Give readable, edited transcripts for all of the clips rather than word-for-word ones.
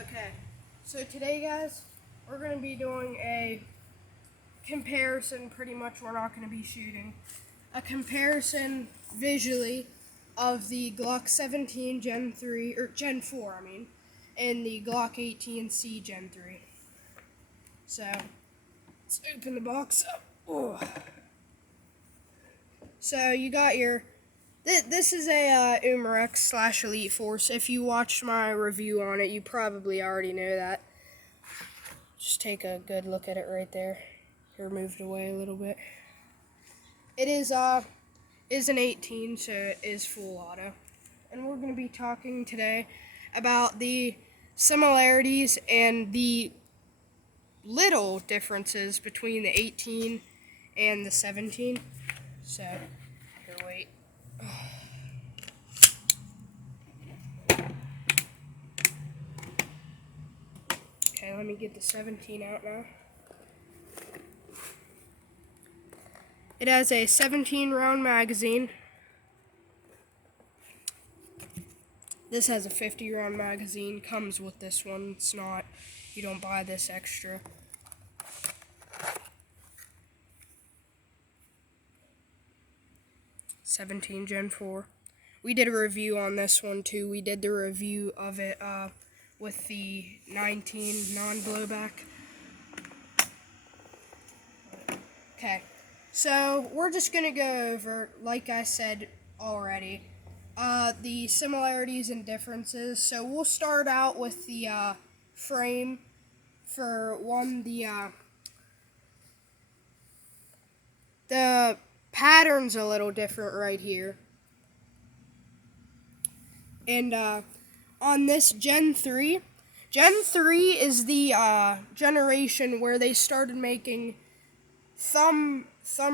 Okay, so today, guys, we're going to be doing a comparison. Pretty much, we're not going to be shooting. A comparison visually of the Glock 17 Gen 3, or Gen 4, I mean, and the Glock 18C Gen 3. So, let's open the box up. Oh. So, you got your... This is a Umarex / Elite Force. If you watched my review on it, you probably already know that. Just take a good look at it right there. Here, moved away a little bit. It is an 18, so it is full auto. And we're going to be talking today about the similarities and the little differences between the 18 and the 17. So, here, wait. Okay, let me get the 17 out now. It has a 17-round magazine. This has a 50-round magazine. Comes with this one. It's not, you don't buy this extra. '17 Gen 4. We did a review on this one too. We did the review of it with the 19 non-blowback. Okay, so we're just gonna go over, like I said already, the similarities and differences. So we'll start out with the frame. For one, the pattern's a little different right here. And on this Gen 3 is the generation where they started making thumb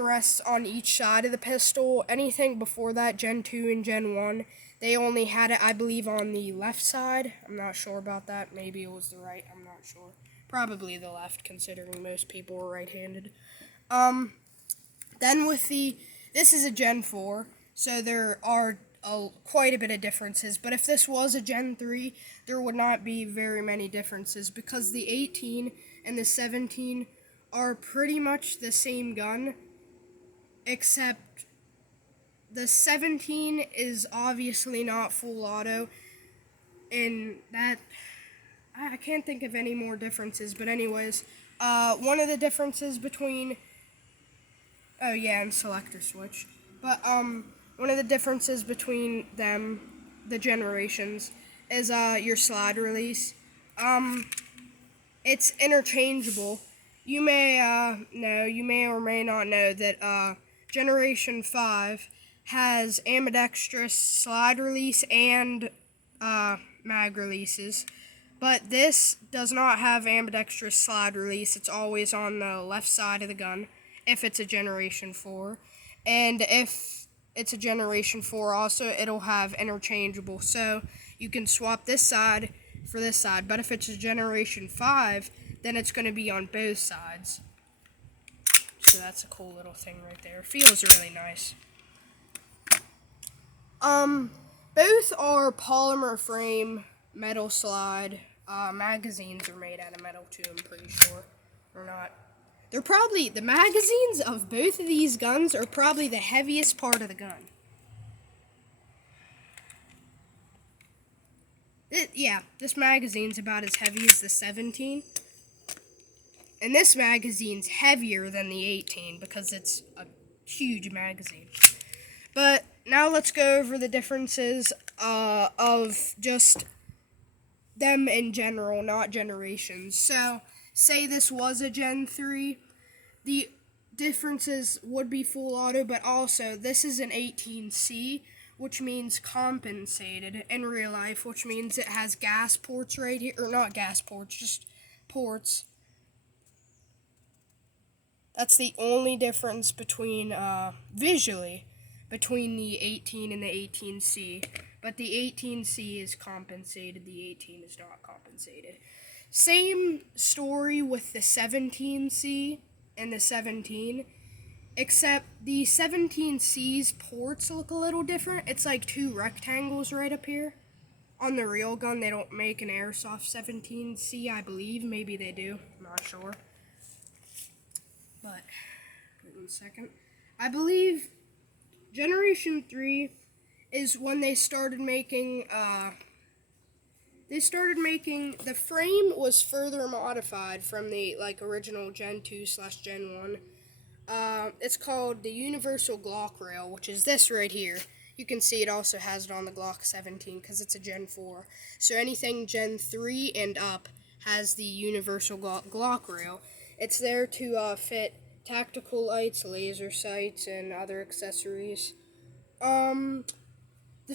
rests on each side of the pistol. Anything before that, Gen 2 and Gen 1, they only had it, I believe, on the left side. I'm not sure about that. Maybe it was the right. I'm not sure. Probably the left, considering most people were right-handed. Then with this is a Gen 4, so there are quite a bit of differences. But if this was a Gen 3, there would not be very many differences because the 18 and the 17 are pretty much the same gun, except the 17 is obviously not full auto, and that, I can't think of any more differences, but anyways, one of the differences between, oh yeah, and selector switch, but one of the differences between them, the generations, is your slide release. It's interchangeable. You may know, you may or may not know that Generation 5 has ambidextrous slide release and mag releases, but this does not have ambidextrous slide release. It's always on the left side of the gun if it's a Generation 4, and if it's a Generation 4 also, it'll have interchangeable, so you can swap this side for this side. But if it's a Generation 5, then it's going to be on both sides. So that's a cool little thing right there. Feels really nice. Both are polymer frame, metal slide. Magazines are made out of metal too, I'm pretty sure. Or not. They're probably, the magazines of both of these guns are probably the heaviest part of the gun. Yeah, this magazine's about as heavy as the 17. And this magazine's heavier than the 18 because it's a huge magazine. But now let's go over the differences of just them in general, not generations. So, say this was a Gen 3, the differences would be full auto, but also this is an 18C, which means compensated in real life, which means it has gas ports right here, or not gas ports, just ports. That's the only difference between, visually, between the 18 and the 18C. But the 18C is compensated, the 18 is not compensated. Same story with the 17C and the 17, except the 17C's ports look a little different. It's like two rectangles right up here. on the real gun, they don't make an Airsoft 17C, I believe. Maybe they do. I'm not sure. But, wait 1 second. I believe Generation 3 is when they started making, the frame was further modified from the, original Gen 2/Gen 1. It's called the Universal Glock Rail, which is this right here. You can see it also has it on the Glock 17 because it's a Gen 4. So anything Gen 3 and up has the Universal Glock Rail. It's there to fit tactical lights, laser sights, and other accessories. The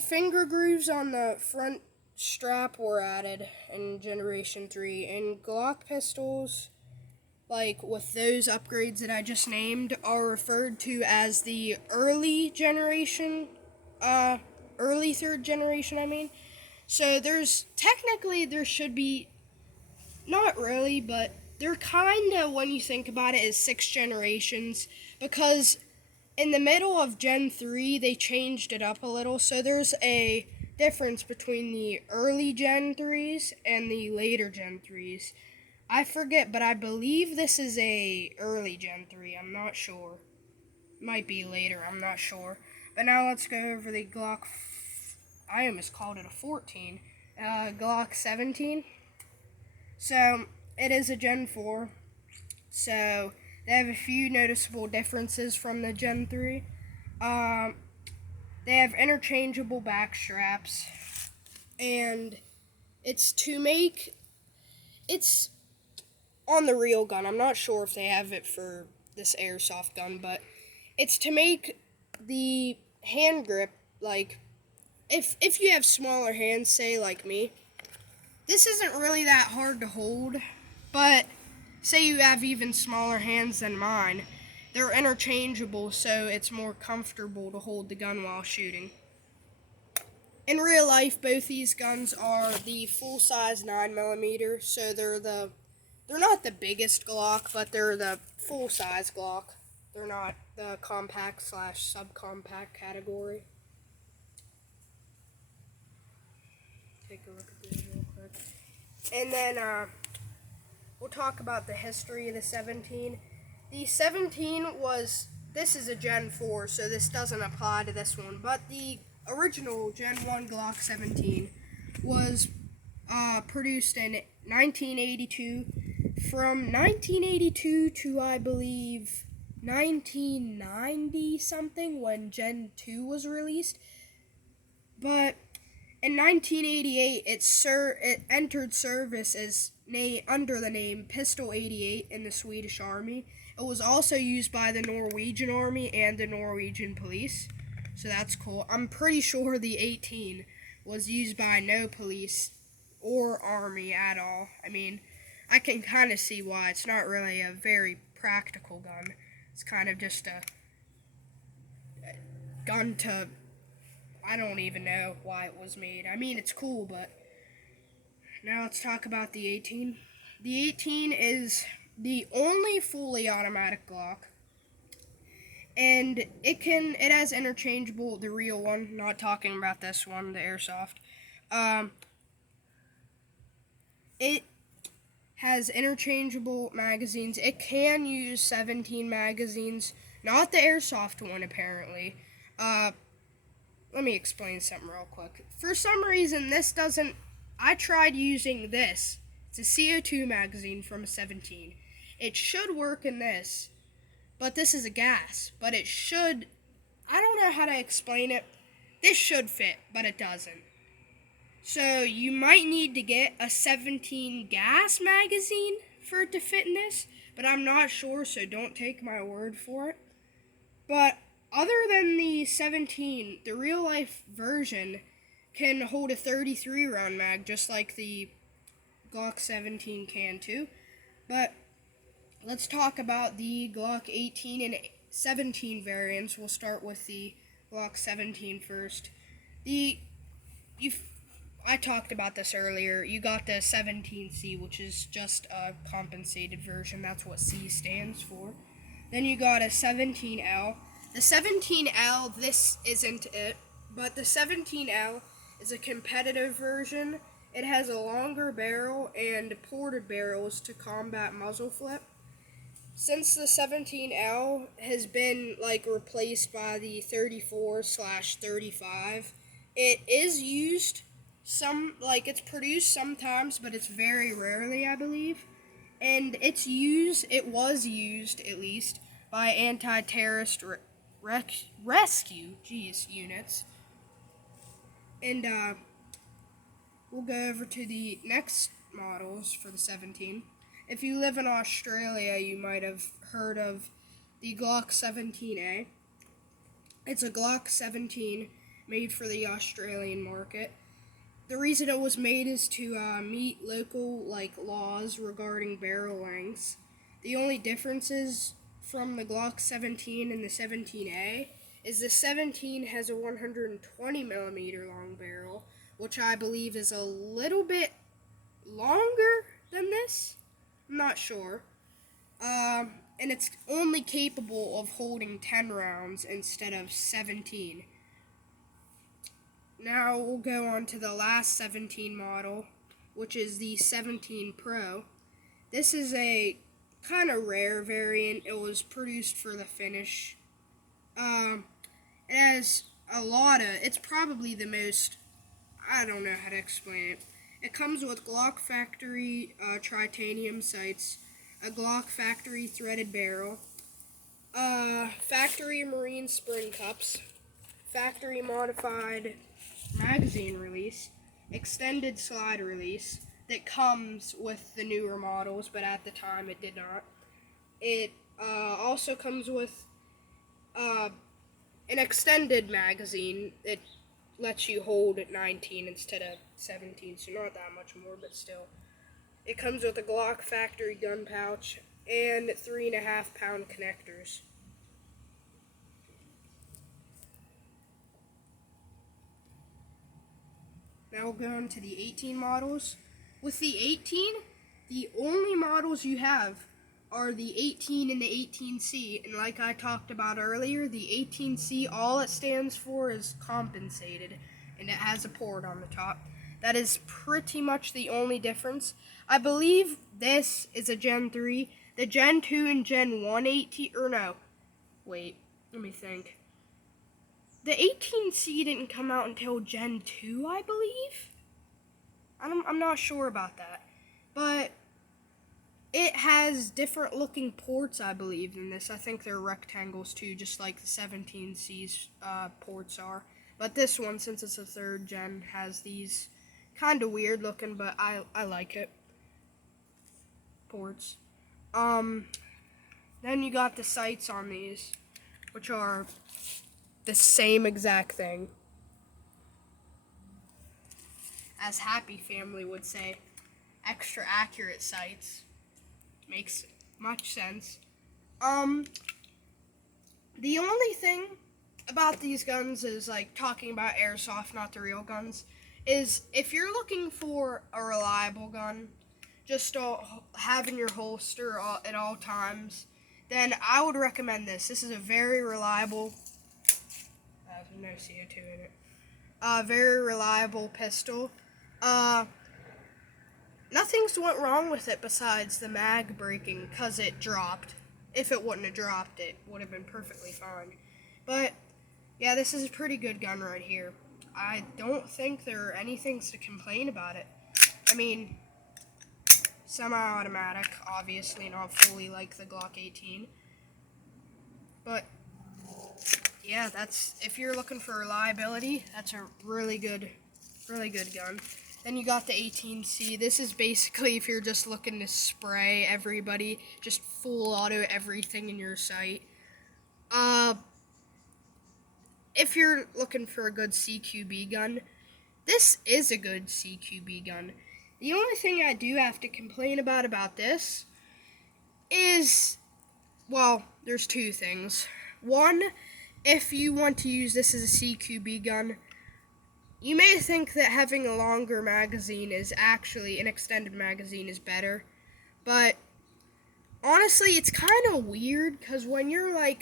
finger grooves on the front strap were added in Generation 3, and Glock pistols, with those upgrades that I just named, are referred to as the early generation, early third generation, I mean. So there should be, not really, but they're kind of, when you think about it, is 6 generations, because in the middle of Gen 3, they changed it up a little, so there's a difference between the early Gen 3s and the later Gen 3s. I forget, but I believe this is a early Gen 3. I'm not sure. Might be later, I'm not sure. But now let's go over the Glock, I almost called it a 14, Glock 17. So, it is a Gen 4. So, they have a few noticeable differences from the Gen 3. They have interchangeable back straps. And it's on the real gun. I'm not sure if they have it for this Airsoft gun, but it's to make the hand grip, if you have smaller hands, say like me, this isn't really that hard to hold, but say you have even smaller hands than mine, they're interchangeable, so it's more comfortable to hold the gun while shooting. In real life, both these guns are the full-size 9mm, so they're not the biggest Glock, but they're the full-size Glock. They're not the compact/subcompact category. Take a look at these real quick. And then, we'll talk about the history of the 17. The 17 this is a Gen 4, so this doesn't apply to this one, but the original Gen 1 Glock 17 was produced in 1982. From 1982 to, I believe, 1990 something, when Gen 2 was released. But in 1988, it entered service as under the name Pistol 88 in the Swedish Army. It was also used by the Norwegian Army and the Norwegian Police, so that's cool. I'm pretty sure the 18 was used by no police or army at all. I mean, I can kind of see why. It's not really a very practical gun. It's kind of just a gun to, I don't even know why it was made. I mean, it's cool, but now let's talk about the 18. The 18 is the only fully automatic Glock, and it has interchangeable, the real one, not talking about this one, the Airsoft. It has interchangeable magazines. It can use 17 magazines, not the Airsoft one, apparently. Let me explain something real quick. For some reason, I tried using this. It's a CO2 magazine from a 17. It should work in this, but this is a gas. But it should, I don't know how to explain it. This should fit, but it doesn't. So you might need to get a 17 gas magazine for it to fit in this, but I'm not sure, so don't take my word for it. But other than the 17, the real life version can hold a 33 round mag, just like the Glock 17 can too. But let's talk about the Glock 18 and 17 variants. We'll start with the Glock 17 first. I talked about this earlier. You got the 17C, which is just a compensated version. That's what C stands for. Then you got a 17L. The 17L, this isn't it, but the 17L is a competitive version. It has a longer barrel and ported barrels to combat muzzle flip. Since the 17L has been like replaced by the 34/35, it is used it's produced sometimes, but it's very rarely, I believe. And it was used at least by anti-terrorist rescue, units. And we'll go over to the next models for the 17. If you live in Australia, you might have heard of the Glock 17A. It's a Glock 17 made for the Australian market. The reason it was made is to meet local laws regarding barrel lengths. The only differences from the Glock 17 and the 17A is the 17 has a 120 millimeter long barrel, which I believe is a little bit longer than this. I'm not sure. And it's only capable of holding 10 rounds instead of 17. Now we'll go on to the last 17 model, which is the 17 Pro. This is a kind of rare variant. It was produced for the Finnish. It has it's probably the most, I don't know how to explain it. It comes with Glock factory titanium sights, a Glock factory threaded barrel, factory marine spring cups, factory modified magazine release, extended slide release that comes with the newer models, but at the time it did not. It also comes with an extended magazine that lets you hold at 19 instead of 17, so not that much more, but still. It comes with a Glock factory gun pouch and 3.5 pound connectors. Now we'll go on to the 18 models. With the 18, the only models you have are the 18 and the 18C, and like I talked about earlier, the 18C, all it stands for is compensated, and it has a port on the top. That is pretty much the only difference. I believe this is a Gen 3. The Gen 2 and Gen 1 18, or no, wait, let me think. The 18C didn't come out until Gen 2, I believe? I'm not sure about that. But it has different looking ports, I believe, than this. I think they're rectangles too, just like the 17C's ports are. But this one, since it's a third gen, has these kind of weird looking, but I like it. Ports. Then you got the sights on these, which are the same exact thing. As Happy Family would say, extra accurate sights. Makes much sense. The only thing about these guns is, talking about airsoft, not the real guns, is if you're looking for a reliable gun, just to have in your holster at all times, then I would recommend this. This is a very reliable, there's no CO2 in it, very reliable pistol. Nothing's went wrong with it besides the mag breaking, because it dropped. If it wouldn't have dropped, it would have been perfectly fine. But, yeah, this is a pretty good gun right here. I don't think there are any things to complain about it. I mean, semi-automatic, obviously, not fully like the Glock 18. But, yeah, if you're looking for reliability, that's a really good gun. Then you got the 18C. This is basically if you're just looking to spray everybody, just full auto everything in your sight. If you're looking for a good CQB gun, this is a good CQB gun. The only thing I do have to complain about this is, well, there's two things. One, if you want to use this as a CQB gun, you may think that having a longer magazine is actually, an extended magazine is better, but honestly, it's kind of weird, because when you're, I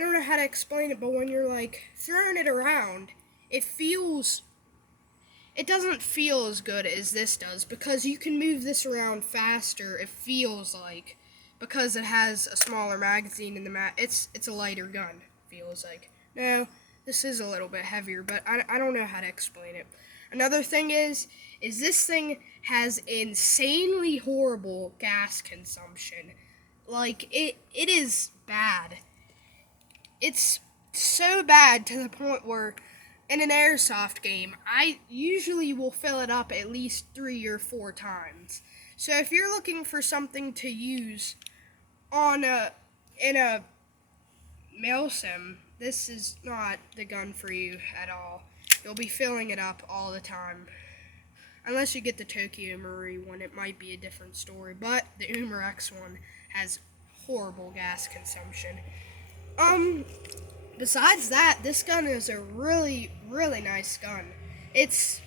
don't know how to explain it, but when you're, throwing it around, it feels it doesn't feel as good as this does because you can move this around faster. It feels like because it has a smaller magazine in the it's a lighter gun. Feels like no, this is a little bit heavier, but I don't know how to explain it. Another thing is this thing has insanely horrible gas consumption. Like it is bad. It's so bad to the point where in an airsoft game, I usually will fill it up at least 3 or 4 times. So if you're looking for something to use on in a mail sim, this is not the gun for you at all. You'll be filling it up all the time. Unless you get the Tokyo Marie one, it might be a different story. But the Umer X one has horrible gas consumption. Besides that, this gun is a really, really nice gun. It's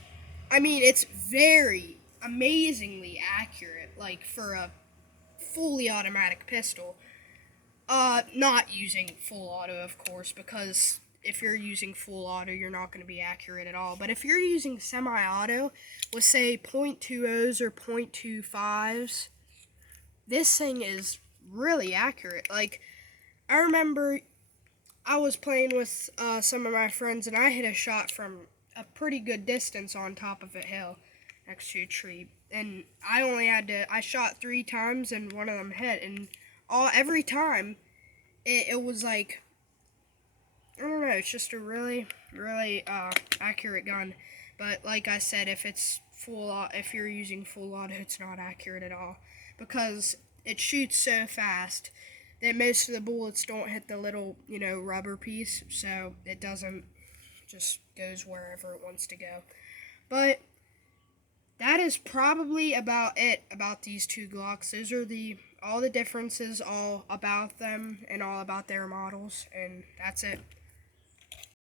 very amazingly accurate, like for a fully automatic pistol. Not using full auto, of course, because if you're using full auto, you're not going to be accurate at all. But if you're using semi-auto with, say, .20s or .25s, this thing is really accurate. Like, I remember I was playing with some of my friends, and I hit a shot from a pretty good distance on top of a hill next to a tree. And I shot 3 times, and one of them hit. And every time, it was like, I don't know, it's just a really, really accurate gun. But like I said, if you're using full auto, it's not accurate at all because it shoots so fast that most of the bullets don't hit the little, rubber piece, so it doesn't just goes wherever it wants to go. But that is probably about it about these two Glocks. Those are all the differences, all about them, and all about their models, and that's it.